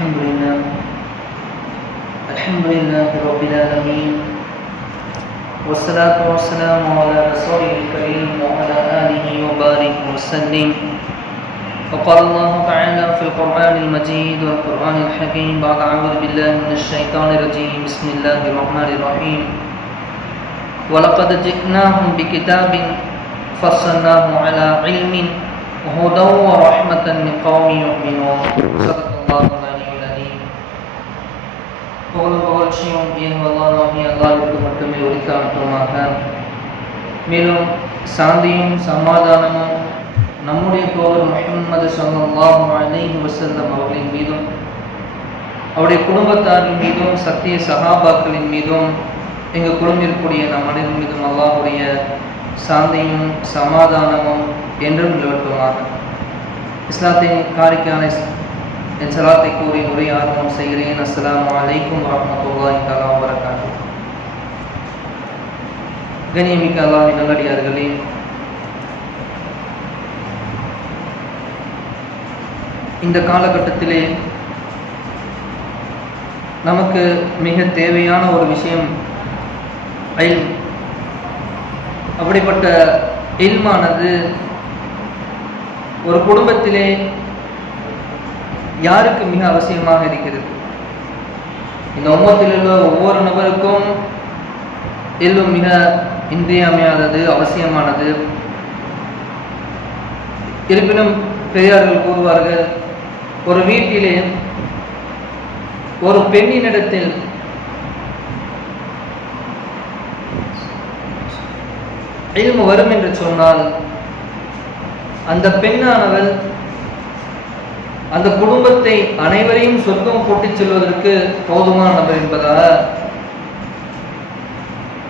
الحمد لله رب العالمين والصلاة والسلام على رسوله الكريم وعلى آله وبارك وسلم. وقال الله تعالى في القرآن المجيد والقرآن الحكيم بعد أعوذ بالله من الشيطان الرجيم بسم الله الرحمن الرحيم. ولقد جئناهم بكتاب فصلناه على علم وهدى ورحمة من قوم يؤمنون. صدق الله العلي العظيم. புகழ்ச்சியும் ஏகவல்லாஹி அல்லாஹ்விற்கு மட்டுமே உரித்தாகட்டுமாக. மேலும் சாந்தியும் சமாதானமும் நம்முடைய தோழர் முஹம்மது ஸல்லல்லாஹு அலைஹி வஸல்லம் அவர்களின் மீதும் அவருடைய குடும்பத்தாரின் மீதும் சத்திய சஹாபாக்களின் மீதும் எங்கள் குடும்பத்திற்குரிய நம் அனைவரின் மீதும் அல்லாஹ்வுடைய சாந்தியும் சமாதானமும் என்றும் நிலவட்டுமாக. இஸ்லாத்தின் காரிக்கான என் சலாத்தை கூறி உரை ஆரம்பம் செய்கிறேன். அஸ்ஸலாமு அலைக்கும் வரஹ்மத்துல்லாஹி தஆலா வபரகாத்துஹு. கண்ணியமிக்க அல்லாஹ்வின் நல்லடியார்களே, இந்த காலகட்டத்திலே நமக்கு மிக தேவையான ஒரு விஷயம் இல்ம். அப்படிப்பட்ட இல்மானது ஒரு குடும்பத்திலே யாருக்கு மிக அவசியமாக இருக்கிறது? இந்த உம்மத்தில் உள்ள ஒவ்வொரு நபருக்கும் இல்ம் மிக இன்றியமையாதது, அவசியமானது. இருப்பினும் பெரியார்கள் கூறுவார்கள், ஒரு வீட்டிலே ஒரு பெண்ணினிடத்தில் இல்ம் வரும் என்று சொன்னால் அந்த பெண்ணானவள் அந்த குடும்பத்தை அனைவரையும் சொர்க்கம் கூட்டிச் செல்வதற்கு போதுமான நபர் என்பதாக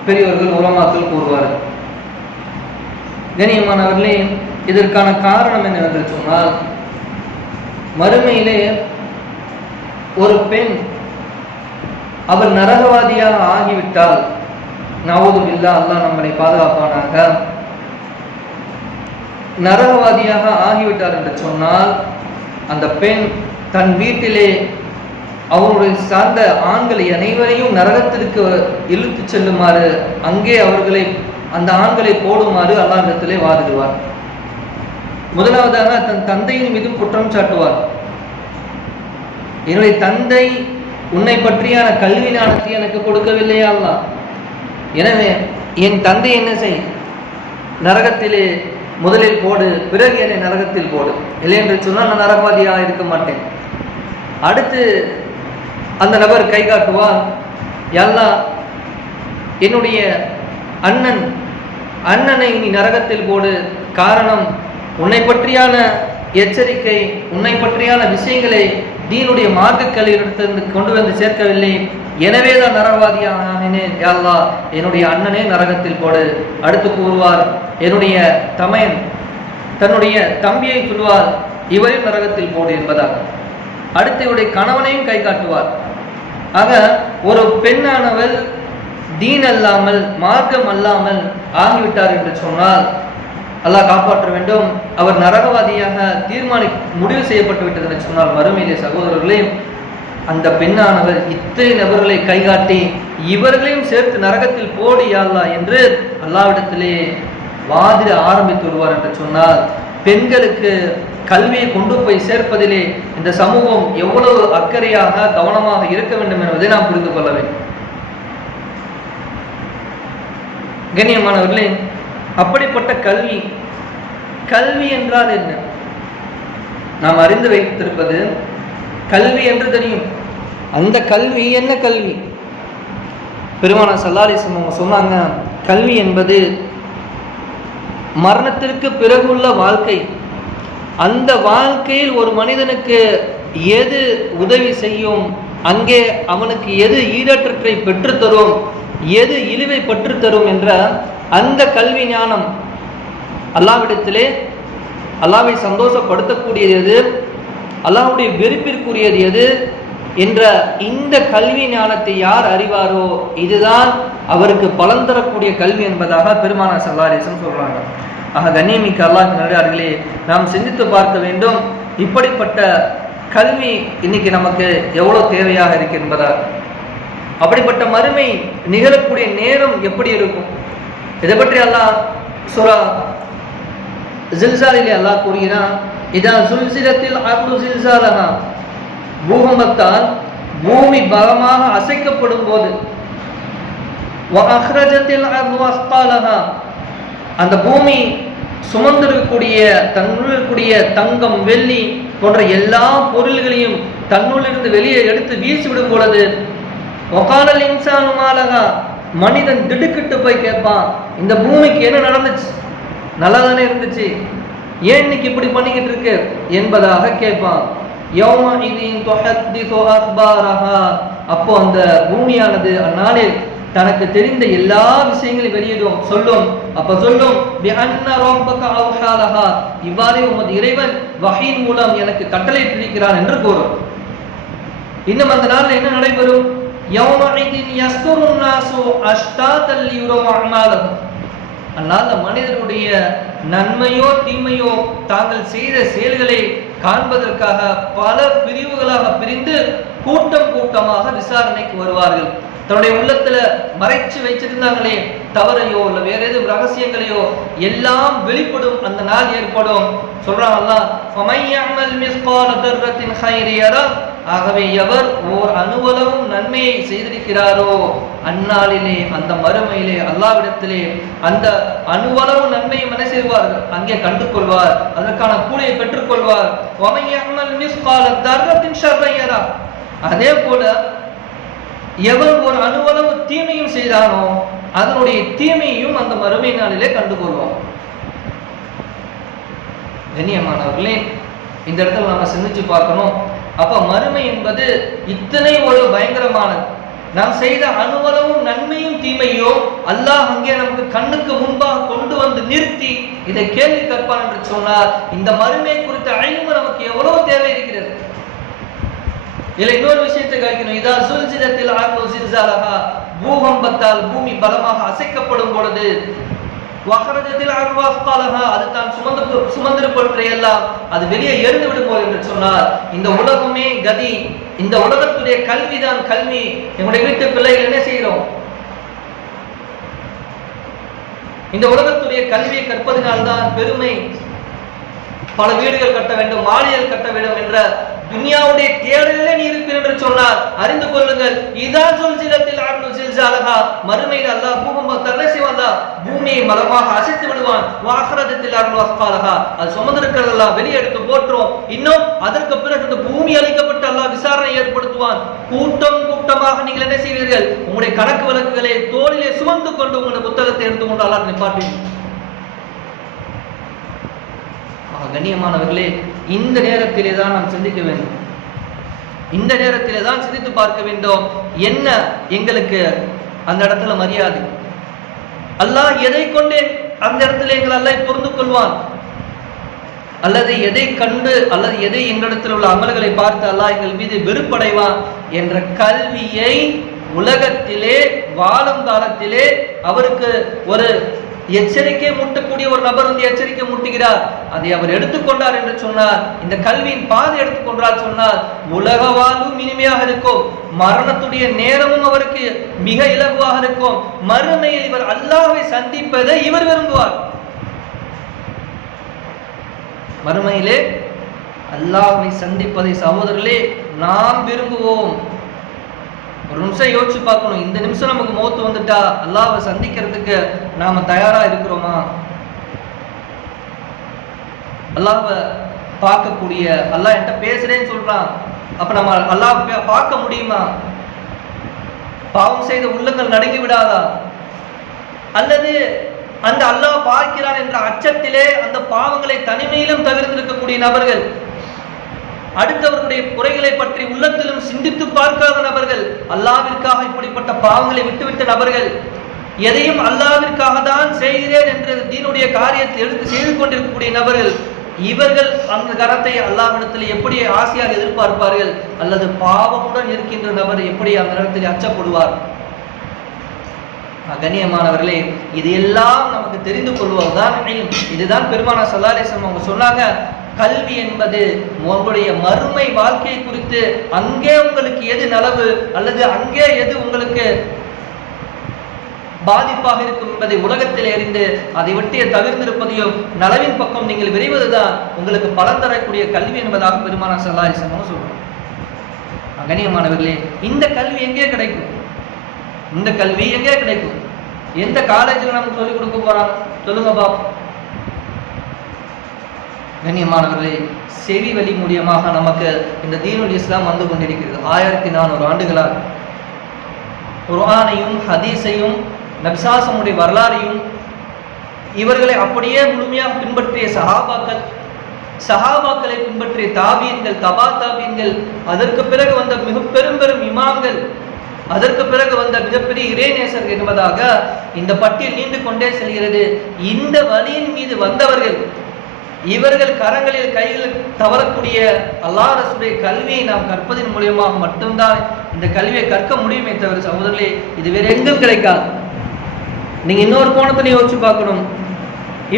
பெரியவர்கள் உலமாக்கள் கூறுவார்கள். கண்ணியமானவர்களே, இதற்கான காரணம் என்னவென்று சொன்னால், மறுமையிலே ஒரு பெண் அவர் நரகவாதியாக ஆகிவிட்டால், நஊது பில்லாஹ், அல்லாஹ் நம்மளை பாதுகாப்பானாக, நரகவாதியாக ஆகிவிட்டார் என்று சொன்னால் அந்த பெண் தன் வீட்டிலே அவருடைய சார்ந்த ஆண்களை அனைவரையும் நரகத்திற்கு இழுத்து செல்லுமாறு, அங்கே அவர்களை அந்த ஆண்களை போடுமாறு அல்லாஹ்விடத்திலே வாதிடுவார். முதலாவதாக தன் தந்தையின் மீதும் குற்றம் சாட்டுவார். என்னுடைய தந்தை உன்னை பற்றியான கல்வி ஞானத்தை எனக்கு கொடுக்கவில்லையா அல்லாஹ், எனவே என் தந்தை என்ன செய், நரகத்திலே முதலில் போடு, பிறகு என்னை நரகத்தில் போடு, இல்லை என்று சொன்னால் நான் நரகவாதியாக இருக்க மாட்டேன். அடுத்து அந்த நபர் கை காட்டுவார், யா அல்லாஹ், என்னுடைய அண்ணனை நீ நரகத்தில் போடு, காரணம் உன்னை பற்றியான எச்சரிக்கை, உன்னை பற்றியான விஷயங்களை தீனுடைய மார்க்கக்கல்வியிலிருந்து கொண்டு வந்து சேர்க்கவில்லை, எனவே தான் நரகவாதியாக ஆகினேன். யா அல்லாஹ், என்னுடைய அண்ணனே நரகத்தில் போடு. அடுத்து கூறுவார், என்னுடைய தமையன் தன்னுடைய தம்பியை சொல்வார், இவரையும் நரகத்தில் போடு என்பதாக. அடுத்து இவருடைய கணவனையும் கை காட்டுவார். ஆக ஒரு பெண்ணானவள் தீன் அல்லாமல் மார்க்கம் அல்லாமல் ஆகிவிட்டார் என்று சொன்னால் அல்லாஹ் காப்பாற்ற வேண்டும். அவர் நரகவாதியாக முடிவு செய்யப்பட்டு விட்டது என்று சொன்னால் மறுமையிலே சகோதரர்களே, அந்த பெண்ணானவர் இத்தனை நபர்களை கைகாட்டி இவர்களையும் சேர்த்து நரகத்தில் போடு யா அல்லாஹ் என்று அல்லாஹ்விடத்திலே வாதிட ஆரம்பித்து வருவார் என்று சொன்னால், பெண்களுக்கு கல்வியை கொண்டு போய் சேர்ப்பதிலே இந்த சமூகம் எவ்வளவு அக்கறையாக கவனமாக இருக்க வேண்டும் என்பதை நாம் புரிந்து கொள்ள வேண்டும். கண்ணியமானவர்களே, அப்படிப்பட்ட கல்வி என்றால் என்ன? நாம் அறிந்து வைத்திருப்பது கல்வி என்று தெரியும். அந்த கல்வி என்ன கல்வி? பெருமானார் ஸல்லல்லாஹு அலைஹி வஸல்லம் சொன்னாங்க, கல்வி என்பது மரணத்திற்கு பிறகு உள்ள வாழ்க்கை. அந்த வாழ்க்கையில் ஒரு மனிதனுக்கு எது உதவி செய்யும், அங்கே அவனுக்கு எது ஈடற்றத்தை பெற்றுத்தரும், எது இழிவை பெற்றுத்தரும் என்ற அந்த கல்வி ஞானம், அல்லாஹ்விடத்திலே அல்லாஹ்வை சந்தோஷப்படுத்தக்கூடியது எது, அல்லாஹ்வுடைய வெறுப்பிற்குரியது எது என்ற இந்த கல்வி ஞானத்தை யார் அறிவாரோ இதுதான் அவருக்கு பலன் தரக்கூடிய கல்வி என்பதாக பெருமானார் ஸல்லல்லாஹு அலைஹி வஸல்லம் சொல்றாங்க. ஆக கண்ணியமிக்க அல்லாஹ்வின் நல்லடியார்களே, நாம் சிந்தித்து பார்க்க வேண்டும். இப்படிப்பட்ட கல்வி இன்னைக்கு நமக்கு எவ்வளோ தேவையாக இருக்கு என்பதால் அப்படிப்பட்ட மறுமை நிகழக்கூடிய நேரம் எப்படி இருக்கும் இதை பற்றி அல்லாஹ் சூரா ஜில்சாலிலே அல்லாஹ் கூறுகிறான், இதா சுல்சிலத்தில் அர்து ஜில்சாலஹா, பூகம்பத்தால் பூமி பலமாக அசைக்கப்படும் போது, வ அஹ்ரஜத்தில் அர்து அஸ்காலஹா, அந்த பூமி சுமந்திருக்கக்கூடிய தன்னுள்ள தங்கம் வெள்ளி போன்ற எல்லா பொருள்களையும் தன்னுள்ளிருந்து வெளியே எடுத்து வீசிவிடும் பொழுது, வகாலல் இன்சானு மாலஹா, மனிதன் திடுக்கிட்டு போய் கேட்பான், இந்த பூமிக்கு என்ன நடந்துச்சு, நல்லா தானே இருந்துச்சு, ஏன் இன்னைக்கு இப்படி பண்ணிக்கிட்டு இருக்கு என்பதாக கேட்பான். அப்போ அந்த பூமியானது அந்நாளில் தனக்கு தெரிந்த எல்லா விஷயங்களையும் வெளியிடும் சொல்லும். அப்ப சொல்லும், இவ்வாறே உமது இறைவன் வஹீன் மூலம் எனக்கு கட்டளை பிடிக்கிறான் என்று கூறும். இன்னும் அந்த நாள்ல என்ன நடைபெறும்? அந்நாள்ல மனிதனுடைய நன்மையோ தீமையோ தாங்கள் செய்த செயல்களை காண்பதற்காக பல பிரிவுகளாக பிரிந்து கூட்டம் கூட்டமாக விசாரணைக்கு வருவார்கள். தன்னுடைய உள்ளத்துல மறைச்சு வச்சிருந்தாங்களே தவறையோ இல்ல வேற எதுவும் ரகசியங்களையோ எல்லாம் வெளிப்படும் அந்த நாள் ஏற்படும். சொல்றான் அல்லாஹ், ஆகவே எவர் ஓர் அணுவளவும் நன்மையை செய்திருக்கிறாரோ அந்நாளிலே அந்த மறுமையிலே அல்லாஹ்விடத்திலே அந்த அணுவளவு நன்மையை மன செய்வார்கள், அங்கே கண்டு கொள்வார், அதற்கான கூலியை பெற்றுக் கொள்வார். அதே போல எவர் ஒரு அணுவளவு தீமையும் செய்தானோ அதனுடைய தீமையையும் அந்த மறுமை நாளிலே கண்டுகொள்வோம். கண்ணியமானவர்களே, இந்த இடத்துல நம்ம சிந்திச்சு பார்க்கணும். அப்ப மறுமை என்பது இத்தனை ஒரு பயங்கரமானது. நாம் செய்த அணுவளவும் நன்மையும் தீமையோ அல்லாஹ் அங்கே நமக்கு கண்ணுக்கு முன்பாக கொண்டு வந்து நிறுத்தி இதை கேள்வி கற்பான் என்று சொன்னார். இந்த மறுமை குறித்த அழிவு நமக்கு எவ்வளவு தேவை இருக்கிறது. இதுல இன்னொரு விஷயத்தை கேட்கணும். இதா சுல்சிலத்தில் அர்து ஜில்சாலஹா, பூகம்பத்தால் பூமி பலமாக அசைக்கப்படும் பொழுது, வஹரஜத்தில் அர்து அஸ்காலஹா, அது தான் சுமந்திருப்பவற்றை எல்லாம் அது வெளியே எரிந்து விடுமோ என்று சொன்னார். இந்த உலகமே கதி, இந்த உலகத்துடைய கல்விதான் கல்வி. எங்களுடைய வீட்டு பிள்ளைகள் என்ன செய்கிறோம்? இந்த உலகத்துடைய கல்வியை கற்பதினால்தான் பெருமை. பல வீடுகள் கட்ட வேண்டும், மாளிகைகள் கட்ட வேண்டும் என்ற துன்யாவுடைய தேடலே நீ இருப்பீர் என்று சொன்னார். அறிந்து கொள்ளுங்கள், இதா சுல்சிலத்தில் அர்து ஜில்சாலஹா, மறுமையில் அல்லாஹ் பூகம்பத்தை செய்வான், பூமியை பலமாக அசைத்து விடுவான். வஹரஜத்தில் அர்து அஸ்காலஹா, அது சுமந்திருக்கிறதெல்லாம் வெளியே எடுத்து போற்றுவோம். இன்னும் அதற்கு பிறகு இந்த பூமி அழிக்கப்பட்டு அல்லாஹ் விசாரணை ஏற்படுத்துவான். கூட்டம் கூட்டமாக நீங்கள் என்ன செய்வீர்கள்? உங்களுடைய கணக்கு வழக்குகளை தோளிலே சுமந்து கொண்டு உங்களுடைய புத்தகத்தை எடுத்துக்கொண்டு அல்லாஹ் நிப்பாட்டுவீங்க. கண்ணியமானவர்களே, இந்த நேரத்திலே தான் நாம் சிந்திக்க வேண்டும். இந்த நேரத்திலே தான் சிந்தித்து பார்க்க வேண்டும், என்ன எங்களுக்கு அந்த இடத்துல மரியாதை, அல்லாஹ் எதை கொண்டு அந்த இடத்துல எங்கள் அல்லாஹ் பொருந்து கொள்வான், அல்லது எதை கண்டு அல்லது எதை எங்களிடத்தில் உள்ள அமல்களை பார்த்து அல்லாஹ் எங்கள் மீது வெறுப்படைவான் என்ற கல்வியை உலகத்திலே வாழும் காலத்திலே அவருக்கு ஒரு எச்சரிக்கை மூட்டக்கூடிய ஒரு நபர் வந்து எச்சரிக்கை மூட்டுகிறார், அதை அவர் எடுத்துக்கொண்டார் என்று சொன்னார். இந்த கல்வியின் பாதை எடுத்துக்கொண்டார் சொன்னார், உலக வாழ்வும் இனிமையாக இருக்கும், மரணத்துடைய நேரமும் அவருக்கு மிக இலகுவாக இருக்கும். மறுமையில் இவர் அல்லாஹ்வை சந்திப்பதை இவர் விரும்புவார். மறுமையிலே அல்லாஹ்வை சந்திப்பதை சகோதரர்களே நாம் விரும்புவோம். ஒரு நிமிஷம் யோசிச்சு பார்க்கணும், இந்த நிமிஷம் நமக்கு மௌத்து வந்துட்டா அல்லாஹ்வை சந்திக்கிறதுக்கு நாம தயாரா இருக்கிறோமா? அல்லாஹ்வை பார்க்கக்கூடிய, அல்லாஹ் என்கிட்ட பேசுறேன்னு சொல்றான், அப்ப நம்ம அல்லாஹ் பார்க்க முடியுமா? பாவம் செய்த உள்ளங்கள் நடுங்கி விடாதா? அல்லது அந்த அல்லாஹ் பார்க்கிறான் என்ற அச்சத்திலே அந்த பாவங்களை தனிமையிலும் தவிர்த்திருக்கக்கூடிய நபர்கள், அடுத்தவர்களுடைய குறைகளை பற்றி உள்ளத்திலும் சிந்தித்து பார்க்காத நபர்கள், அல்லாஹ்விற்காக இப்படிப்பட்ட பாவங்களை விட்டுவிட்ட நபர்கள், எதையும் அல்லாஹ்விற்காக தான் செய்கிறேன் என்ற தீனுடைய காரியத்தை எடுத்து செய்து கொண்டிருக்கக்கூடிய நபர்கள், இவர்கள் அந்த கரத்தை அல்லாஹ்விடத்தில் எப்படி ஆசையாக எதிர்பார்ப்பார்கள்? அல்லது பாவமுடன் இருக்கின்ற நபர் எப்படி அந்த நேரத்தில் அச்சப்படுவார்? கண்ணியமானவர்களே, இது எல்லாம் நமக்கு தெரிந்து கொள்வதுதான். இதுதான் பெருமானார் ஸல்லல்லாஹு அலைஹி வஸல்லம் அவங்க சொன்னாங்க, கல்வி என்பது உங்களுடைய மறுமை வாழ்க்கை குறித்து அங்கே உங்களுக்கு எது நலவு அல்லது அங்கே எது உங்களுக்கு பாதிப்பாக இருக்கும் என்பதை உலகத்தில் அறிந்து அதை விட்டு தவிர்த்திருப்பதையும் நலவின் பக்கம் நீங்கள் விரைவதுதான் உங்களுக்கு பலன் தரக்கூடிய கல்வி என்பதாக பெருமானார் ஸல்லல்லாஹு அலைஹி வஸல்லம் சொல்றாங்க. கண்ணியமானவர்களே, இந்த கல்வி எங்கே கிடைக்கும்? இந்த கல்வி எங்கே கிடைக்கும்? எந்த காலேஜில் நமக்கு சொல்லிக் கொடுக்க போறாங்க? சொல்லுங்க பாப். கண்ணியமானவர்களே, செவி வழி மூலியமாக நமக்கு இந்த தீனுல் இஸ்லாம் வந்து கொண்டிருக்கிறது. 1400 ஆண்டுகளாக குர்ஆனையும் ஹதீஸையும் நபிசாசமுடைய வரலாறையும் இவர்களை அப்படியே முழுமையாக பின்பற்றிய சஹாபாக்களை பின்பற்றிய தாபீன்கள், தபா தாபீன்கள், அதற்கு பிறகு வந்த மிக பெரும் இமாம்கள், அதற்கு பிறகு வந்த மிகப்பெரிய இறைநேசர்கள் என்பதாக இந்த பட்டியல் நீண்டு கொண்டே செல்கிறது. இந்த வழியின் மீது வந்தவர்கள், இவர்கள் கரங்களில் கையில் தவறக்கூடிய அல்லாஹ் ரசூலுடைய கல்வியை நாம் கற்பதன் மூலியமாக மட்டும்தான் இந்த கல்வியை கற்க முடியுமே தவிர சகோதரர்களே, இது வேற எங்கும் கிடைக்காது. நீங்க இன்னொரு கோணத்திலையும் யோசிச்சு பார்க்கணும்.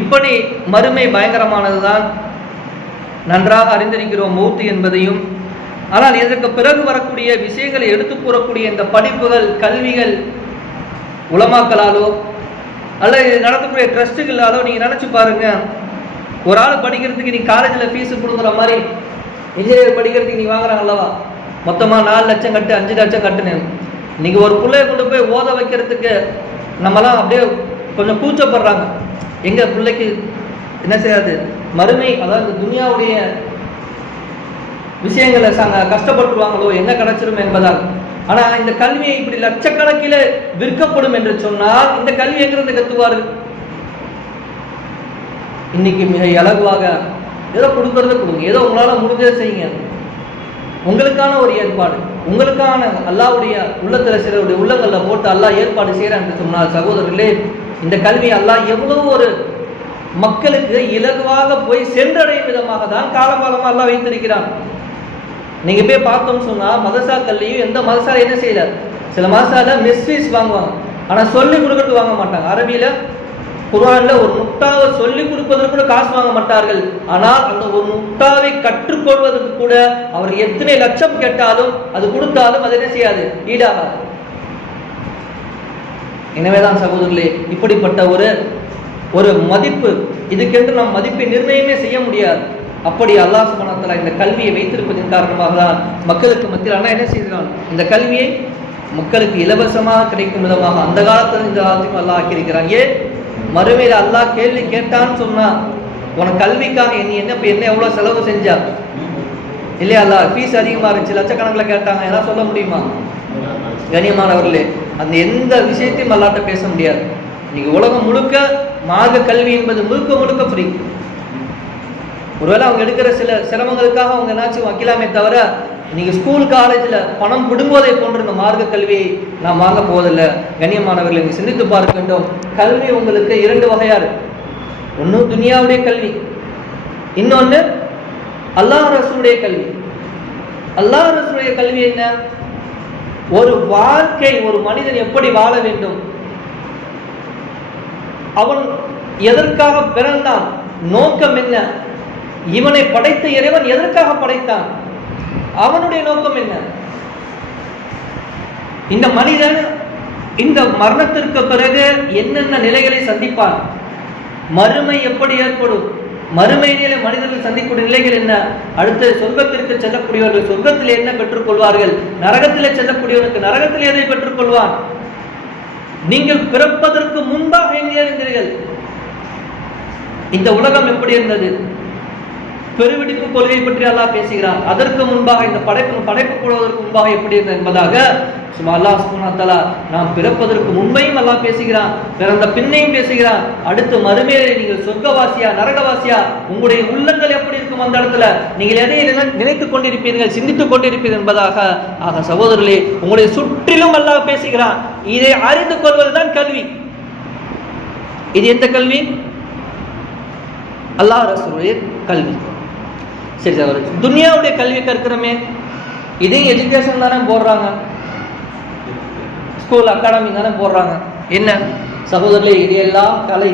இப்படி மறுமை பயங்கரமானதுதான், நன்றாக அறிந்திருக்கிறோம் மௌத்து என்பதையும். ஆனால் இதற்கு பிறகு வரக்கூடிய விஷயங்களை எடுத்து கூறக்கூடிய இந்த படிப்புகள், கல்விகள் உலமாக்களாலோ அல்லது நடத்தக்கூடிய ட்ரஸ்ட்டுகளாலோ நீங்க நினைச்சு பாருங்க. ஒரு ஆள் படிக்கிறதுக்கு நீ காலேஜில் ஃபீஸு கொடுக்குற மாதிரி இன்ஜினியர் படிக்கிறதுக்கு நீ வாங்குறாங்க அல்லவா, மொத்தமாக 4 லட்சம் கட்டு 5 லட்சம் கட்டுன்னு. இன்னைக்கு ஒரு பிள்ளைய கொண்டு போய் ஓத வைக்கிறதுக்கு நம்மலாம் அப்படியே கொஞ்சம் கூச்சப்படுறாங்க. எங்க பிள்ளைக்கு என்ன செய்யாது, மறுமை அதாவது துனியாவுடைய விஷயங்களை கஷ்டப்பட்டுருவாங்களோ, என்ன கிடைச்சிரும் என்பதால். ஆனா இந்த கல்வியை இப்படி லட்சக்கணக்கில் விற்கப்படும் என்று சொன்னால் இந்த கல்வி எங்கிருந்து கத்துவார்கள்? இன்னைக்கு மிக இலகுவாக ஏதோ கொடுக்கறத கொடுங்க, ஏதோ உங்களால முடிஞ்சதை செய்யுங்க. உங்களுக்கான ஒரு ஏற்பாடு, உங்களுக்கான அல்லாஹ்வுடைய உள்ளத்துல சிலருடைய உள்ளங்கள்ல போட்டு அல்லாஹ் ஏற்பாடு செய்யறான் என்று சொன்னால் சகோதரர்களே, இந்த கல்வி அல்லாஹ் எவ்வளவு ஒரு மக்களுக்கு இலகுவாக போய் சென்றடையும் விதமாக தான் காலகாலமா அல்லாஹ் வைத்திருக்கிறான். நீங்க போய் பார்த்தோம்னு சொன்னா மதரசாக்கள்லையும் எந்த மதரசால என்ன செய்யல, சில மதரசால மெஸ் ஃபீஸ் வாங்குவாங்க, ஆனா சொல்லி கொடுக்கறது வாங்க மாட்டாங்க. அரபியில குர்ஆன்ல ஒரு முக்தாவை சொல்லி கொடுப்பதற்கு கூட காசு வாங்க மாட்டார்கள். ஆனால் அந்த ஒரு முக்தாவை கற்றுக்கொள்வதற்கு கூட அவர் எத்தனை லட்சம் கேட்டாலும் அது கொடுத்தாலும் அது என்ன செய்யாது, ஈடாகாது. எனவேதான் சகோதரர்களே, இப்படிப்பட்ட ஒரு மதிப்பு, இதுக்கென்று நாம் மதிப்பை நிர்ணயமே செய்ய முடியாது. அப்படி அல்லாஹ் சுப்ஹானஹு வ தஆலா இந்த கல்வியை வைத்திருப்பதன் காரணமாக தான் மக்களுக்கு மத்தியில் அண்ணா என்ன செய்கிறான், இந்த கல்வியை மக்களுக்கு இலவசமாக கிடைக்கும் விதமாக அந்த காலத்தில் இந்த காலத்துக்கும் அல்லாஹ் ஆக்கியிருக்கிறான். ஏன் மறுமையில் அல்லாஹ் கேள்வி கேட்டான்னு சொன்னா, உனக்கு கல்விக்காக நீ என்ன எவ்வளவு செலவு செஞ்சா இல்லையா? அல்லாஹ் ஃபீஸ் அதிகமா இருந்துச்சு, லட்சக்கணக்கில் கேட்டாங்க, எல்லாம் சொல்ல முடியுமா? கண்ணியமானவர்களே, அந்த எந்த விஷயத்தையும் அல்லாஹ்ட்ட பேச முடியாது. இன்னைக்கு உலகம் முழுக்க மார்க்க கல்வி என்பது முழுக்க ஃப்ரீ. ஒருவேளை அவங்க எடுக்கிற சில சிரமங்களுக்காக அவங்க என்னாச்சும் வைக்கலாமே தவிர, இன்னைக்கு ஸ்கூல் காலேஜில் பணம் விடும்போதை போன்ற இந்த மார்க்க கல்வியை நாம் வாங்க போவதில்லை. கண்ணியமானவர்கள், இங்கே சிந்தித்து பார்க்க வேண்டும். கல்வி உங்களுக்கு 2 வகையா இருக்கு. ஒன்று துனியாவுடைய கல்வி, இன்னொன்று அல்லாஹ் ரசூலுடைய கல்வி. அல்லாஹ் ரசூலுடைய கல்வி என்ன? ஒரு வாழ்க்கை, ஒரு மனிதன் எப்படி வாழ வேண்டும், அவன் எதற்காக பிறந்தான், நோக்கம் என்ன, இவனை படைத்த இறைவன் எதற்காக படைத்தான், அவனுடைய நோக்கம் என்ன, இந்த மனிதன் இந்த மரணத்திற்கு பிறகு என்னென்ன நிலைகளை சந்திப்பான், மறுமை எப்படி ஏற்படும், மறுமையிலே மனிதர்கள் சந்திக்கூடிய நிலைகள் என்ன, அடுத்த சொர்க்கத்திற்கு செல்லக்கூடியவர்கள் சொர்க்கத்தில் என்ன பெற்றுக் கொள்வார்கள், நரகத்திலே செல்லக்கூடியவனுக்கு நரகத்தில் எதை பெற்றுக் கொள்வான், நீங்கள் பிறப்பதற்கு முன்பாக எங்கே இருந்தீர்கள், இந்த உலகம் எப்படி இருந்தது, பெருவெடிப்பு கொள்கை பற்றி அல்லாஹ் பேசுகிறான். அதற்கு முன்பாக இந்த படைப்பு போடுவதற்கு முன்பாக எப்படி இருந்தது என்பதாக அல்லாஹ் சுப்ஹானஹு வ தஆலா நாம் பிறப்பதற்கு முன்பையும் அல்லாஹ் பேசுகிறான், பிறந்த பின்னையும் பேசுகிறான். அடுத்து மறுமையிலே நீங்கள் சொர்க்கவாசியா நரகவாசியா, உங்களுடைய உள்ளங்கள் எப்படி இருக்கும், அந்த இடத்துல நீங்கள் எதை நினைத்துக் கொண்டிருப்பீர்கள், சிந்தித்துக் கொண்டிருப்பீர்கள் என்பதாக. ஆக சகோதரர்களே, உங்களுடைய சுற்றிலும் அல்லாஹ் பேசுகிறான். இதை அறிந்து கொள்வதுதான் கல்வி. இது எந்த கல்வி? அல்லாஹ் ரசூலுடைய கல்வி. சரி சார், துனியாவுடைய கல்வி கற்கிறோமே, இதையும் எஜுகேஷன் தானே போடுறாங்க, ஸ்கூல் அகாடமி தானே போடுறாங்க. என்ன சகோதரர்களே, இது எல்லாம் கலை.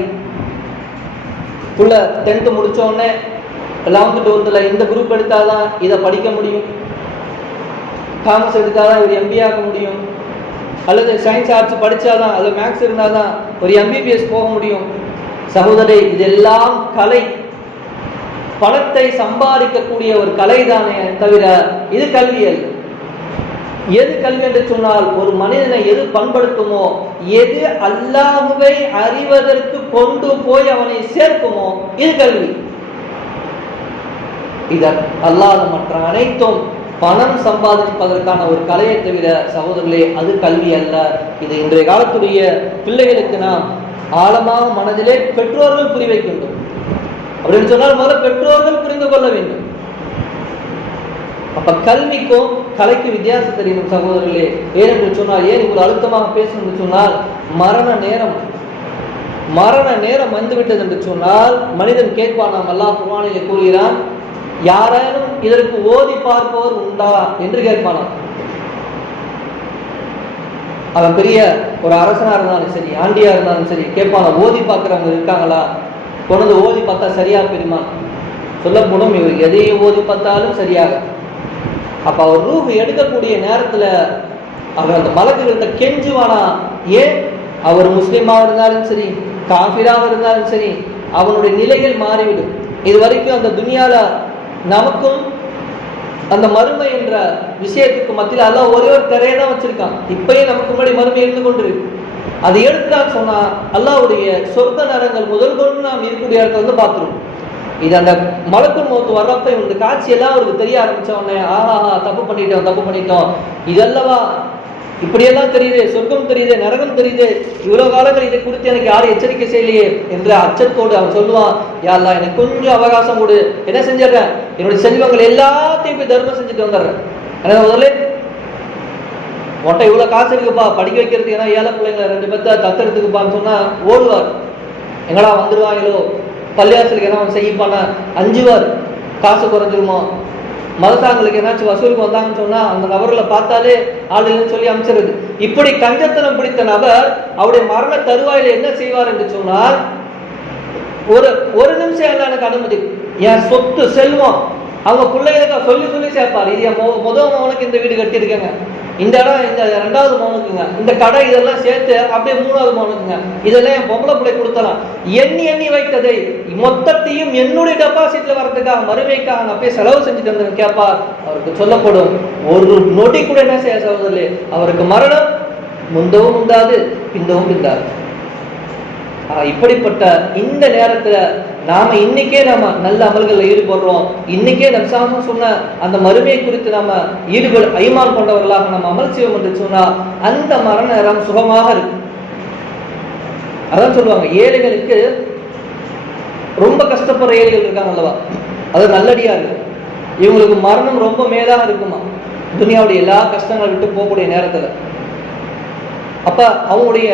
10th முடிச்ச உடனே 11th 12th இந்த குரூப் எடுத்தாதான் இதை படிக்க முடியும், காமர்ஸ் எடுத்தாதான் ஒரு எம்பிஏ ஆக முடியும், அல்லது சயின்ஸ் ஆர்ட்ஸ் படித்தாதான் அது மேக்ஸ் இருந்தால் தான் ஒரு எம்பிபிஎஸ் போக முடியும். சகோதரி, இதெல்லாம் கலை, பணத்தை சம்பாதிக்கக்கூடிய ஒரு கலை தானே தவிர இது கல்வி அல்ல. எது கல்வி என்று சொன்னால் ஒரு மனிதனை எது பண்படுத்துமோ, எது அல்லாஹ்வை அறிவதற்கு கொண்டு போய் அவனை சேர்க்குமோ இது கல்வி. இது அல்லாத மற்ற அனைத்தும் பணம் சம்பாதிப்பதற்கான ஒரு கலையை தவிர சகோதரர்களே அது கல்வி அல்ல. இது இன்றைய காலத்துடைய பிள்ளைகளுக்கு நாம் ஆழமாக மனதிலே பெற்றோர்கள் புரிய வைக்க வேண்டும். அப்படின்னு சொன்னால் முதல்ல பெற்றோர்கள் புரிந்து கொள்ள வேண்டும். அப்ப கல்விக்கும் கலைக்கு வித்தியாசம் தெரியணும் சகோதரர்களே. ஏனென்று சொன்னால், ஏன் இவ்வளவு அழுத்தமாக பேசணும் சொன்னால், மரண நேரம் வந்துவிட்டது என்று சொன்னால் மனிதன் கேட்பான். நாம் அல்லாஹ் குர்ஆனிலே கூறுகிறான், யாரேனும் இதற்கு ஓதி பார்ப்பவர் உண்டா என்று கேட்பான். அவன் பெரிய ஒரு அரசனா இருந்தாலும் சரி, ஆண்டியா இருந்தாலும் சரி, கேட்பான ஓதி பார்க்கிறவங்க இருக்காங்களா, கொண்டு ஓதி பார்த்தா சரியா பெருமா சொல்ல போனோம். இவர் எதையும் ஓதி பார்த்தாலும் சரியாக. அப்ப அவர் ரூஹ் எடுக்கக்கூடிய நேரத்துல அவர் அந்த மலக்குகள்கிட்ட கெஞ்சுவானா. ஏன்? அவர் முஸ்லீமாக இருந்தாலும் சரி, காஃபிராக இருந்தாலும் சரி, அவனுடைய நிலைகள் மாறிவிடும். இது வரைக்கும் அந்த துனியால நமக்கும் அந்த மறுமை என்ற விஷயத்துக்கு மத்தியில் அல்லாஹ் ஒரே ஒரு திரையை தான் வச்சிருக்கான். இப்பயும் நமக்கு முன்னாடி மறுமை இருந்து கொண்டிருக்கு. அதை எடுத்துட்டான்னு சொன்னா அல்லாஹ்வுடைய சொர்க்க நரங்கள் முதல் கொண்டு நாம் இருக்கக்கூடிய இடத்த வந்து பார்த்துருவோம். இது அந்த மலக்குள் மௌத் வர்றப்ப இந்த காட்சியெல்லாம் அவருக்கு தெரிய ஆரம்பிச்ச உடனே, ஆஹா தப்பு பண்ணிட்டோம், இதல்லவா இப்படியெல்லாம் தெரியுது, சொர்க்கம் தெரியுது, நரகம் தெரியுது, இவ்வளவு காலங்கள் இதை குறித்து எனக்கு யாரும் எச்சரிக்கை செய்யலையே என்ற அச்சத்தோடு அவன் சொல்லுவான், யா அல்லாஹ் எனக்கு கொஞ்சம் அவகாசம் கொடு, என்ன செஞ்சிடறேன், என்னுடைய செல்வங்கள் எல்லாத்தையும் போய் தர்மம் செஞ்சுட்டு வந்துடுறேன். ஏன்னா முதல்ல உன்ட்ட இவ்வளவு காசு இருக்குப்பா, படிக்க வைக்கிறதுக்கு, ஏன்னா ஏழை பிள்ளைங்க 2 பேர்த்த தத்தெடுத்துக்குப்பான்னு சொன்னா ஓடுவார். எங்கடா வந்துடுவாங்களோ, பள்ளியாசலுக்கு என்ன செய்யப்பான அஞ்சுவார், காசு குறைஞ்சிருமோ, மதத்தாங்களுக்கு என்னாச்சும் வசூலுக்கு வந்தாங்கன்னு சொன்னா அந்த நபர்களை பார்த்தாலே ஆள் இல்லைன்னு சொல்லி அமைச்சிருது. இப்படி கஞ்சத்தனம் பிடித்த நபர் அவருடைய மரண தருவாயில என்ன செய்வார் என்று சொன்னால், ஒரு நிமிஷம் எல்லாம் எனக்கு அனுமதி, என் சொத்து செல்வம் அவங்க பிள்ளைகளுக்கு சொல்லி சேர்ப்பார். இது என் முதல் மகனுக்கு இந்த வீடு கட்டியிருக்கேங்க, இந்த இடம் இந்த 2வது மகனுக்குங்க, இந்த கடை இதெல்லாம் சேர்த்து அப்படியே 3வது மகனுக்குங்க, இதெல்லாம் என் பொம்பளை பிள்ளை கொடுத்தலாம், எண்ணி வைத்ததை மொத்தத்தையும் என்னுடைய டெபாசிட்ல வரதுக்காக மறுமைக்காக நான் அப்படியே செலவு செஞ்சுட்டு வந்தேன் கேட்பார். அவருக்கு சொல்லப்படும், ஒரு நொடி கூட என்ன செய்ய சகோதரர்களே, அவருக்கு மரணம் முந்தவும் முந்தாது, பிந்தவும் பிந்தாது. இப்படிப்பட்ட இந்த நேரத்துல நாம இன்னைக்கே நாம நல்ல அமல்களில் ஈடுபடுறோம், இன்னைக்கே நப்சாசம் சொன்ன அந்த மறுமையை குறித்து நாம ஈமான் கொண்டவர்களாக நம்ம அமல் செய்வோம் என்று சொன்னா அந்த மரண நேரம் சுகமாக இருக்கு. அதான் சொல்லுவாங்க, ஏழைகளுக்கு ரொம்ப கஷ்டப்படுற ஏழைகள் இருக்காங்க அல்லவா, அது நல்லடியா இருக்கு, இவங்களுக்கு மரணம் ரொம்ப மேலாக இருக்குமா துனியாவுடைய எல்லா கஷ்டங்களை விட்டு போகக்கூடிய நேரத்துல. அப்ப அவங்களுடைய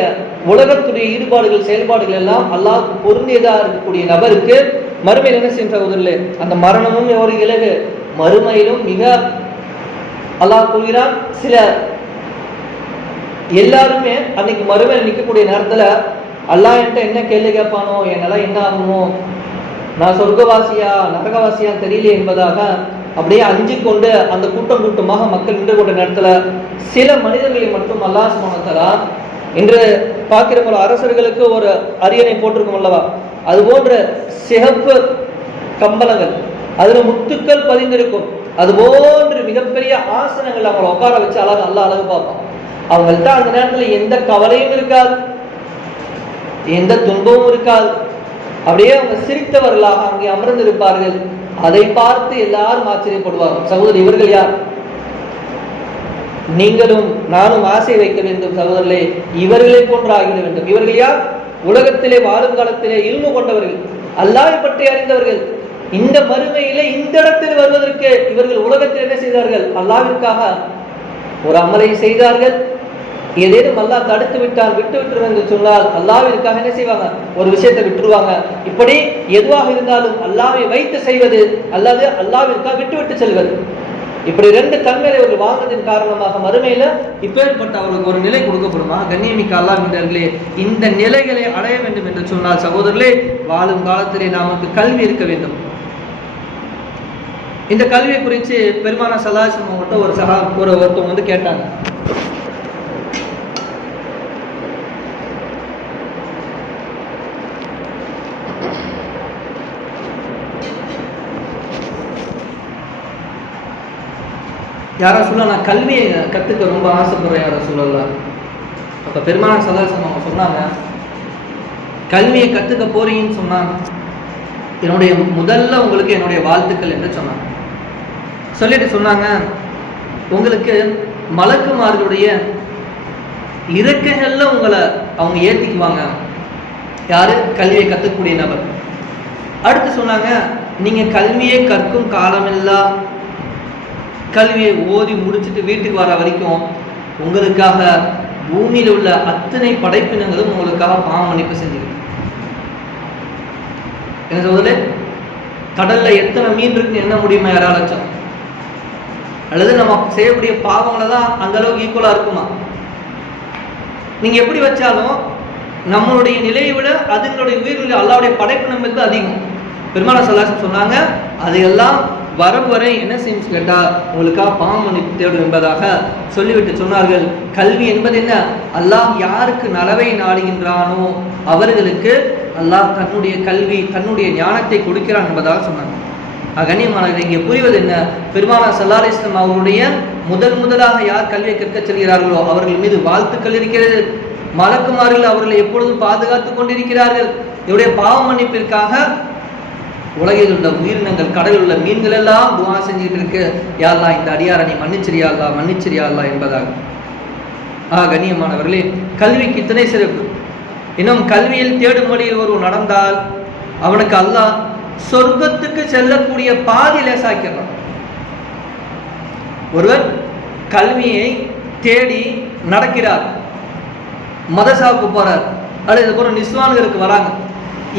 உலகத்துடைய ஈடுபாடுகள் செயல்பாடுகள் எல்லாம் அல்லாஹ்வுக்கு பொருந்தியதாக இருக்கக்கூடிய நபருக்கு மறுமையில் என்ன செய்யும் சகோதரர்களே, அந்த மரணமும் ஒரு இலகு, மறுமையிலும் மிக அல்லாஹ் கூறுகிறான். சில எல்லாருமே அன்னைக்கு மறுமையில் நிற்கக்கூடிய நேரத்துல அல்லாஹ் என்கிட்ட என்ன கேள்வி கேட்பானோ, என்னெல்லாம் என்ன ஆகுமோ, நான் சொர்க்கவாசியா நரகவாசியா தெரியல என்பதாக அப்படியே அஞ்சு கொண்டு அந்த கூட்டமாக மக்கள் நின்று கொண்ட நேரத்துல சில மனிதர்களை மட்டும் அல்லாஹ் சுப்ஹானஹு வ தஆலா இன்று பார்க்கிற போல அரசர்களுக்கு ஒரு அரியணை போட்டிருக்கும் அல்லவா, அது போன்ற சிகப்பு கம்பளங்கள், அதுல முத்துக்கள் பதிந்திருக்கும், அது போன்று மிகப்பெரிய ஆசனங்கள் அவங்களை உட்கார வச்சு அழகு பார்ப்பான். அவங்கள்ட்ட அந்த நேரத்துல எந்த கவலையும் இருக்காது, எந்த துன்பமும் இருக்காது, அப்படியே அவங்க சிரித்தவர்களாக அங்கே அமர்ந்திருப்பார்கள். அதை பார்த்து எல்லாரும் ஆச்சரியப்படுவார்கள். சகோதரர், இவர்கள் யார்? நீங்களும் நானும் ஆசை வைக்க வேண்டும் சகோதரர்களே, இவர்களை போன்று ஆகிட வேண்டும். இவர்கள் யார்? உலகத்திலே வாழும் காலத்திலே இல்மு கொண்டவர்கள், அல்லாஹ்வை பற்றி அறிந்தவர்கள். இந்த மறுமையில இந்த இடத்தில் வருவதற்கு இவர்கள் உலகத்தில் என்ன செய்தார்கள்? அல்லாஹ்விற்காக ஒரு அமலை செய்தார்கள். ஏதேனும் அல்லாஹ் தடுத்து விட்டால் விட்டுருவேன் என்று சொன்னால் அல்லாஹ்விற்காக என்ன செய்வாங்க? ஒரு விஷயத்தை விட்டுருவாங்க. இப்படி எதுவாக இருந்தாலும் அல்லாஹ்வை வைத்து செய்வது அல்லது அல்லாஹ்விற்காக விட்டு செல்வது, இப்படி 2 தன்மையை அவர்கள் வாழ்ந்ததின் காரணமாக மறுமையில இப்பேற்பட்ட அவர்களுக்கு ஒரு நிலை கொடுக்கப்படுமா? கண்ணியமிக்க அல்லாஹ்வினர்களே, இந்த நிலைகளை அடைய வேண்டும் என்று சொன்னால் சகோதரர்களே, வாழும் காலத்திலே நமக்கு கல்வி இருக்க வேண்டும். இந்த கல்வியை குறித்து பெருமானார் ஸல்லல்லாஹு அலைஹி வஸல்லம் ஒருத்தவங்க வந்து கேட்டாங்க. யாரா சொல்ல, நான் கல்வியை கற்றுக்க ரொம்ப ஆசைப்படுறேன் யாரை சொல்லலாம். அப்போ பெருமானார் ஸல்லல்லாஹு அலைஹி வஸல்லம் அவங்க சொன்னாங்க, கல்வியை கற்றுக்க போறீங்கன்னு சொன்னாங்க, என்னுடைய முதல்ல உங்களுக்கு என்னுடைய வாழ்த்துக்கள் என்று சொன்னாங்க. சொல்லிட்டு சொன்னாங்க, உங்களுக்கு மலக்குமார்களுடைய இறக்கைகள்ல உங்களை அவங்க ஏற்றிக்குவாங்க. யாரு? கல்வியை கற்றுக்கக்கூடிய நபர். அடுத்து சொன்னாங்க, நீங்க கல்வியை கற்கும் காலமெல்லாம் கல்வியை ஓதி முடிச்சுட்டு வீட்டுக்கு வர வரைக்கும் உங்களுக்காக பூமியில் உள்ள அத்தனை படைப்பினங்களும் உங்களுக்காக பாவ மன்னிப்பு செஞ்சுக்கிட்டு. என்ன சொல்றது? கடல்ல எத்தனை மீன் இருக்குன்னு என்ன முடியுமா யாராச்சும்? அல்லது நம்ம செய்யக்கூடிய பாவங்களை தான் அந்த அளவுக்கு ஈக்குவலா இருக்குமா? நீங்க எப்படி வச்சாலும் நம்மளுடைய நிலையை விட அதுங்களுடைய உயிரில் அல்லாவுடைய படைப்பு நம்மளுக்கு அதிகம். பெருமானார் ஸல்லல்லாஹு அலைஹி வஸல்லம் சொன்னாங்க, அதையெல்லாம் வரும் வரை என்ன செய்யும் கேட்டா உங்களுக்காக பாவ மன்னிப்பு தேடும் என்பதாக சொல்லிவிட்டு சொன்னார்கள், கல்வி என்பது என்ன? அல்லாஹ் யாருக்கு நலவை நாடுகின்றானோ அவர்களுக்கு அல்லாஹ் தன்னுடைய கல்வி தன்னுடைய ஞானத்தை கொடுக்கிறான் என்பதாக சொன்னாங்க. கண்ணியமானவர்களே, இங்கே புரிவது என்ன? பெருமானார் ஸல்லல்லாஹு அலைஹி வஸல்லம் அவருடைய முதலாக யார் கல்வியை கற்க செல்கிறார்களோ அவர்கள் மீது வாழ்த்துக்கள் இருக்கிறது. மலக்குமார்கள் அவர்களை எப்பொழுதும் பாதுகாத்து கொண்டிருக்கிறார்கள். இவருடைய பாவ மன்னிப்பிற்காக உலகில் உள்ள உயிரினங்கள், கடலில் உள்ள மீன்கள் எல்லாம் துஆ செஞ்சுட்டு இருக்கு, யா அல்லாஹ் இந்த அடியாரை நீ மன்னிச்சிரியா அல்லாஹ், மன்னிச்சிரியா அல்லாஹ் என்பதாக. கண்ணியமானவர்களே, கல்விக்கு இத்தனை சிறப்பு. இன்னும் கல்வியில் தேடும் வழியில் ஒருவர் நடந்தால் அவனுக்கு அல்லாஹ் சொர்க்கத்துக்கு செல்லக்கூடிய பாதி லேசாக்கிறான். ஒருவர் கல்வியை தேடி நடக்கிறார், மதசாவுக்கு போறார், அல்லது இது போற நிஸ்வான்களுக்கு வராங்க,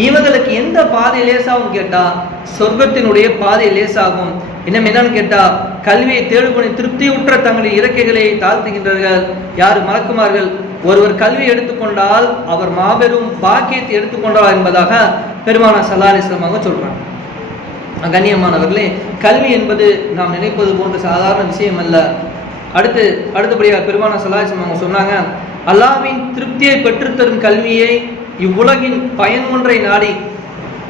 இவங்களுக்கு எந்த பாதை லேசாகும் கேட்டா சொர்க்கத்தினுடைய பாதை லேசாகும். இன்னும் என்னன்னு கேட்டா கல்வியை தேடுபடி திருப்தியுற்ற தங்களின் இறக்கைகளை தாழ்த்துகின்றார்கள். யாரு? மலக்குமார்கள். ஒருவர் கல்வி எடுத்துக்கொண்டால் அவர் மாபெரும் பாக்கியத்தை எடுத்துக்கொண்டார் என்பதாக பெருமானார் ஸல்லல்லாஹு அலைஹி வஸல்லம் அவங்க சொல்றாங்க. கண்ணியமானவர்களே, கல்வி என்பது நாம் நினைப்பது போன்ற சாதாரண விஷயம் அல்ல. அடுத்தபடியாக பெருமானார் ஸல்லல்லாஹு அலைஹி வஸல்லம் அவங்க சொன்னாங்க, அல்லாஹ்வின் திருப்தியை பெற்றுத்தரும் கல்வியை இவ்வுலகின் பயன் ஒன்றை நாடி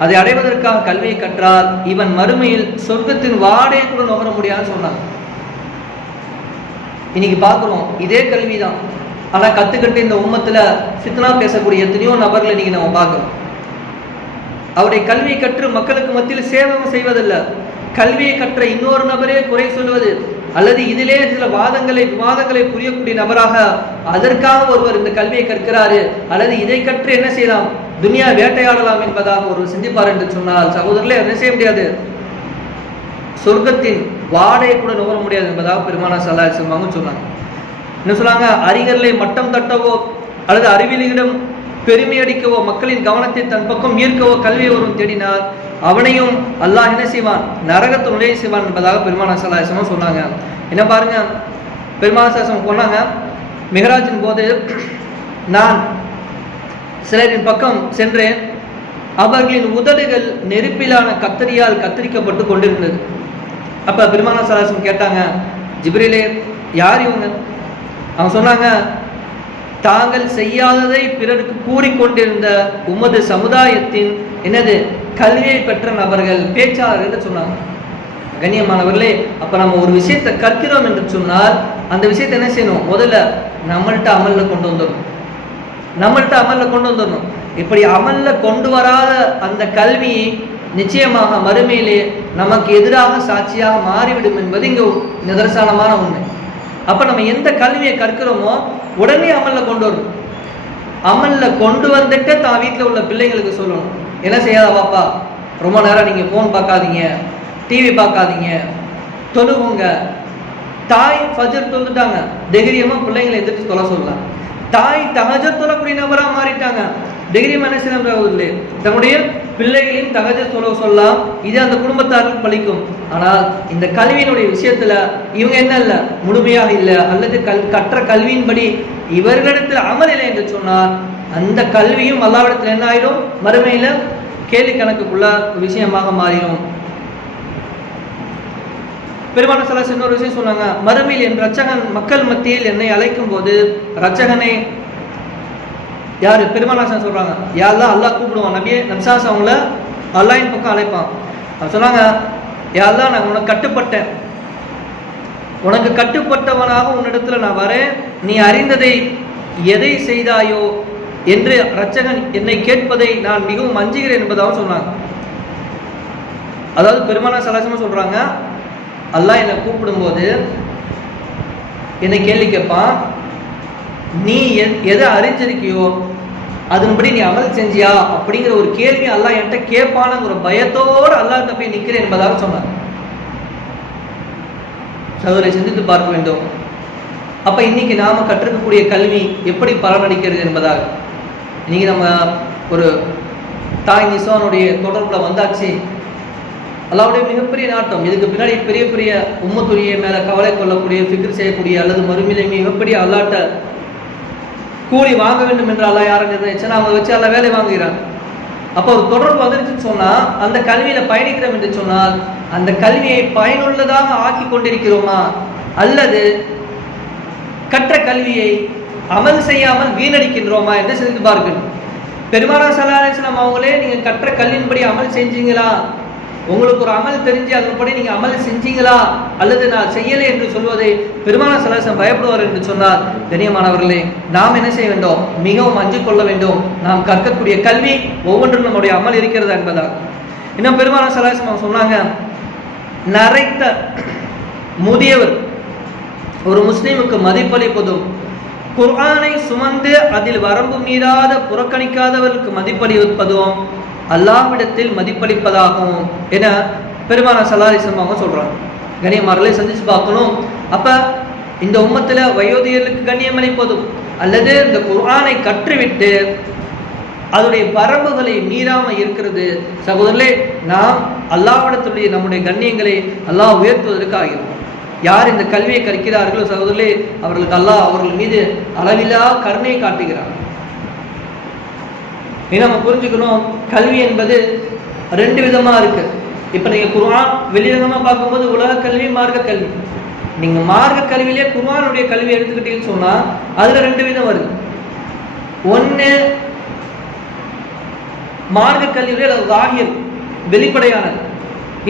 அதை அடைவதற்காக கல்வியை கற்றால் இவன் மறுமையில் சொர்க்கத்தின் வாடையை கூட நுகர முடியாதுன்னு சொன்னாங்க. இன்னைக்கு பார்க்கிறோம் இதே கல்விதான், ஆனா கத்துக்கிட்டு இந்த உம்மத்துல ஃபித்னா பேசக்கூடிய எத்தனையோ நபர்களை இன்னைக்கு நம்ம பார்க்கிறோம். அவருடைய கல்வியை கற்று மக்களுக்கு மத்தியில் சேவகம் செய்வதில்லை, கல்வியை கற்ற இன்னொரு நபரே குறை சொல்வது, அல்லது இதிலே சில விவாதங்களை புரியக்கூடிய நபராக அதற்காக ஒருவர் இந்த கல்வியை கற்கிறாரு, அல்லது இதை கற்று என்ன செய்யலாம், துனியா வேட்டையாடலாம் என்பதாக ஒருவர் சிந்திப்பார் என்று சொன்னால் சகோதரர்களே என்ன செய்ய முடியாது, சொர்க்கத்தின் வாடையை கூட நுகர முடியாது என்பதாக பெருமானார் ஸல்லல்லாஹு அலைஹி வஸல்லம் சொன்னாங்க. என்ன சொன்னாங்க? அறிஞர்களை மட்டம் தட்டவோ அல்லது அறிவியலிடம் பெருமை அடிக்கவோ மக்களின் கவனத்தை தன் பக்கம் ஈர்க்கவோ கல்வியை ஒருவன் தேடினார் அவனையும் அல்லாஹ் என்ன செய்வான், நரகத்தை நுழைய செய்வான் என்பதாக பெருமானார் ஸல்லல்லாஹு அலைஹி வஸல்லம் சொன்னாங்க. என்ன பாருங்க, பெருமானார் ஸல்லல்லாஹு அலைஹி வஸல்லம் சொன்னாங்க, மிஹ்ராஜின் போது நான் சிலரின் பக்கம் சென்றேன், அவர்களின் உதடுகள் நெருப்பிலான கத்தரியால் கத்தரிக்கப்பட்டு கொண்டிருந்தது. அப்ப பெருமானார் ஸல்லல்லாஹு அலைஹி வஸல்லம் கேட்டாங்க, ஜிப்ரீலே யார் இவங்க? அவங்க சொன்னாங்க, தாங்கள் செய்யாததை பிறருக்கு கூறிக்கொண்டிருந்த உமது சமுதாயத்தின் என்னது கல்வியை பெற்ற நபர்கள், பேச்சாளர்கள் சொன்னாங்க. கண்ணியமானவர்களே, அப்ப நம்ம ஒரு விஷயத்தை கற்கிறோம் என்று சொன்னால் அந்த விஷயத்தை என்ன செய்யணும், முதல்ல நம்மள்கிட்ட அமல்ல கொண்டு வந்துடணும். இப்படி அமல்ல கொண்டு வராத அந்த கல்வி நிச்சயமாக மறுமையிலே நமக்கு எதிராக சாட்சியாக மாறிவிடும் என்பது இங்கு நிதர்சனமான உண்மை. அப்ப நம்ம எந்த கல்வியை கற்கிறோமோ உடனே அமல்ல கொண்டு வரணும். அமல்ல கொண்டு வந்துட்டு தான் வீட்டில் உள்ள பிள்ளைங்களுக்கு சொல்லணும், என்ன செய்யாத பாப்பா, ரொம்ப நேரம் நீங்க போன் பார்க்காதீங்க, டிவி பார்க்காதீங்க, தொழுவுங்க. தாய் ஃபஜர் தொழுதுட்டாங்க, தைரியமா பிள்ளைங்களை எதிர்த்து தொலை சொல்லலாம். தாய் தஹஜ்ஜத் தொழக்கூடிய நபரா மாறிட்டாங்க, தைரியமா என்ன செய்யறாங்க, தன்னுடைய பிள்ளைகளையும் தஹஜ்ஜத் தொழ சொல்லலாம். இது அந்த குடும்பத்தாருக்கு பலிக்கும். ஆனால் இந்த கல்வியினுடைய விஷயத்துல இவங்க என்ன இல்லை, முழுமையாக இல்லை, அல்லது கற்ற கல்வியின்படி இவர்களிடத்தில் அமல் இல்லை என்று சொன்னால் அந்த கல்வியும் அல்லாஹ்விடத்தில் என்ன ஆயிடும், மறுமையில கேள்வி கணக்குக்குள்ள விஷயமாக மாறிடும். பெருமானார் ஸல்லல்லாஹு அலைஹி வஸல்லம் இன்னொரு விஷயம் சொன்னாங்க, மறுமையில் என் ரட்சகன் மக்கள் மத்தியில் என்னை அழைக்கும் போது, ரட்சகனே யாரு? பெருமானார் ஸல்லல்லாஹு அலைஹி வஸல்லம் சொல்றாங்க, யா அல்லாஹ், அல்லாஹ் கூப்பிடுவான் நபியே நம்சாஸ் அவங்கள அல்லாஹ்வின் பக்கம் அழைப்பான். அவன் சொன்னாங்க, யா அல்லாஹ், நான் உனக்கு கட்டுப்பட்டேன், உனக்கு கட்டுப்பட்டவனாக உன்னிடத்துல நான் வரேன், நீ அறிந்ததை எதை செய்தாயோ என்று ரட்சகன் என்னை கேட்பதை நான் மிகவும் அஞ்சுகிறேன் என்பதாக சொன்னாங்க. அதாவது பெருமானார் ஸல்லல்லாஹு அலைஹி வஸல்லம் சொல்றாங்க, அல்லாஹ் என்னை கூப்பிடும்போது என்னை கேள்வி கேட்பான், நீ எதை அறிஞ்சிருக்கியோ அதன்படி நீ அமல் செஞ்சியா அப்படிங்கிற ஒரு கேள்வி அல்லாஹ் என்கிட்ட கேட்பானுங்கிற பயத்தோடு அல்லாஹ்கிட்ட போய் நிற்கிறேன் என்பதாக சொன்னாங்க. சகோதரரை சிந்தித்து பார்க்க வேண்டும். அப்ப இன்னைக்கு நாம கற்றுக்கக்கூடிய கல்வி எப்படி பலனளிக்கிறது என்பதாக, இன்னைக்கு நம்ம ஒரு தாய் நிசானுடைய தொடர்புல வந்தாச்சு. அல்லாஹ்வுடைய மிகப்பெரிய நாட்டம், இதுக்கு பின்னாடி பெரிய பெரிய உம்மத்துடைய மேல கவலை கொள்ளக்கூடிய, ஃபிக்ர் செய்யக்கூடிய, அல்லது மறுமையிலே மிகப்பெரிய அல்லாஹ்ட்ட கூலி வாங்க வேண்டும் என்று அல்லாஹ் யாரை நிர்ணயிச்சா அவங்க வச்சு அல்லாஹ் வேலை வாங்குகிறாங்க. அப்போ ஒரு தொடர்பு வந்துருச்சுன்னு சொன்னா, அந்த கல்வியில பயணிக்கிறோம் என்று சொன்னால், அந்த கல்வியை பயனுள்ளதாக ஆக்கி கொண்டிருக்கிறோமா, அல்லது கற்ற கல்வியை அமல் செய்யாமல் வீணடிக்கின்றோமா என்று சிந்தித்து பார்க்கணும். பெருமானார் ஸல்லல்லாஹு அலைஹி வஸல்லம் அவங்களே, நீங்க கற்ற கல்வியின்படி அமல் செஞ்சீங்களா, உங்களுக்கு ஒரு அமல் தெரிஞ்சு அதன்படி நீங்க அமல் செஞ்சீங்களா, அல்லது நான் செய்யலை என்று சொல்வதை பெருமானார் ஸல்லல்லாஹு அலைஹி வஸல்லம் பயப்படுவார் என்று சொன்னால், கண்ணியமானவர்களே, நாம் என்ன செய்ய வேண்டும்? மிகவும் அஞ்சிக் கொள்ள வேண்டும். நாம் கற்கக்கூடிய கல்வி ஒவ்வொன்றும் நம்முடைய அமல் இருக்கிறது என்பதாக. இன்னும் பெருமானார் ஸல்லல்லாஹு அலைஹி வஸல்லம் சொன்னாங்க, நரைத்த முதியவர் ஒரு முஸ்லிமுக்கு மதிப்பளிப்பதும், குர்ஆனை சுமந்து அதில் வரம்பு மீறாத புறக்கணிக்காதவர்களுக்கு மதிப்பளிப்பதும் அல்லாஹ்விடத்தில் மதிப்பளிப்பதாகும் என பெருமானார் ஸல்லல்லாஹு அலைஹி வஸல்லம் அவங்க சொல்றாங்க. கண்ணியமானவர்களை சந்திச்சு பார்க்கணும். அப்ப இந்த உம்மத்துல வயோதிகர்களுக்கு கண்ணியம் அளிப்பதும், அல்லது இந்த குர்ஆனை கற்றுவிட்டு அதனுடைய வரம்புகளை மீறாம இருக்கிறது, சகோதரர்களே, நாம் அல்லாஹ்விடத்துடைய நம்முடைய கண்ணியங்களை அல்லாஹ் உயர்த்துவதற்கு ஆகிறது. யார் இந்த கல்வியை கற்கிறார்களோ சகோதரர்களே, அவர்களுக்கு அல்லாஹ் அவர்கள் மீது அளவில்லா கருணையை காட்டுகிறார். நம்ம புரிஞ்சுக்கணும், கல்வி என்பது ரெண்டு விதமா இருக்கு. இப்ப நீங்க குர்ஆன் வெளிரங்கமா பார்க்கும்போது உலக கல்வி, மார்க்க கல்வி. நீங்க மார்க்க கல்வியிலே குர்ஆனுடைய கல்வி எடுத்துக்கிட்டீங்கன்னு சொன்னா அதுல ரெண்டு விதம் வருது. ஒன்னு மார்க்க கல்வியுடைய ஸாஹிர், வெளிப்படையானது.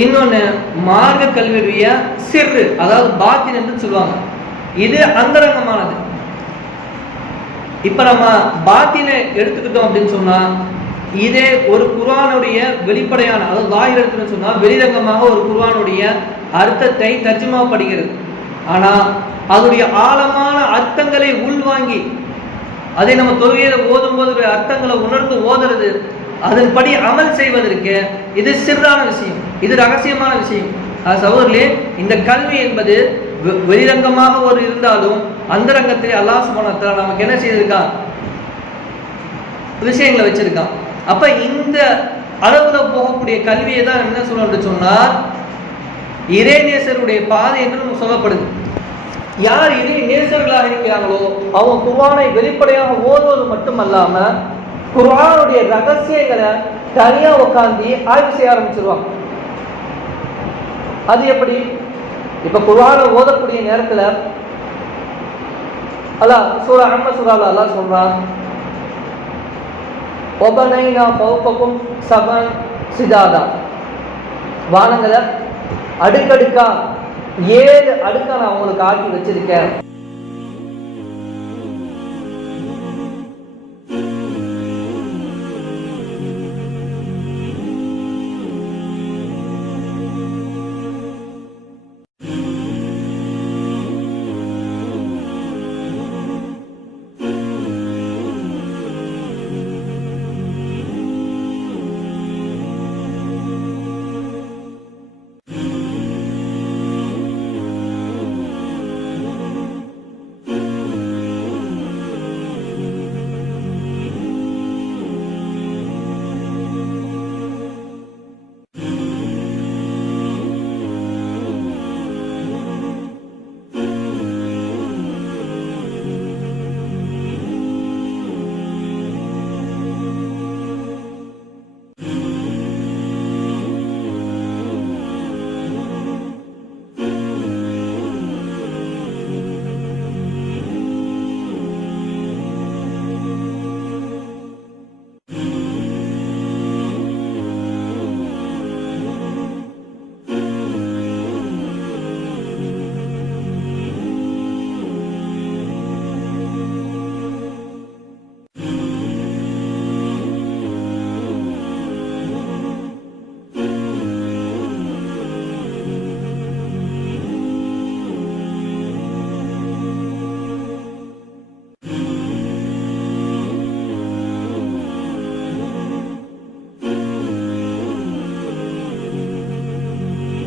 இன்னொன்னு மார்க்க கல்வியுடைய சிர்ரு, அதாவது பாத்தின் என்று சொல்லுவாங்க. இது அந்தரங்கமானது. இப்ப நம்ம பாத்தினை எடுத்துக்கிட்டோம் அப்படின்னு சொன்னா, இதே ஒரு குர்ஆனுடைய வெளிப்படையான, அதாவது ஸாஹிர் எடுத்துன்னு சொன்னா வெளிரங்கமாக ஒரு குர்ஆனுடைய அர்த்தத்தை தர்ஜுமா படிக்கிறது. ஆனா அதனுடைய ஆழமான அர்த்தங்களை உள்வாங்கி அதை நம்ம தொழுகையில ஓதும் போது அர்த்தங்களை உணர்ந்து ஓதுறது, அதன்படி அமல் செய்வதற்கு இது சிறான விஷயம், இது ரகசியமான விஷயம். சகோதரர்களே, இந்த கல்வி என்பது வெளிரங்கமாக ஒரு இருந்தாலும் அந்தரங்கத்திலே அல்லாஹ் சுப்ஹானஹு வ தஆலா நமக்கு என்ன செய்திருக்கான்? விஷயங்களை வச்சிருக்கான். அப்ப இந்த அளவுல போகக்கூடிய கல்வியை தான் என்ன சொல்லணும்னு சொன்னால் இறைநேசருடைய பாதை என்று சொல்லப்படுது. யார் இறை நேசர்களாக இருக்கிறாங்களோ அவங்க குர்ஆனை வெளிப்படையாக ஓதுவது மட்டுமல்லாம குர்ஆனுடைய ரகசியங்களை தனியா உட்கார்ந்து ஆய்வு செய்ய ஆரம்பிச்சிருவாங்க. அது எப்படி? இப்ப குர்ஆனை ஓதக்கூடிய நேரத்துல அல்லாஹ் சூரா அஹ்மத் சூரால அல்லாஹ் சொல்றான், வபனைனா ஃபௌககும் சபன் சிதாதா, வானங்களை அடுக்கடுக்கா 7 அடுக்கா நான் உங்களுக்கு ஆக்கி வச்சிருக்கேன்.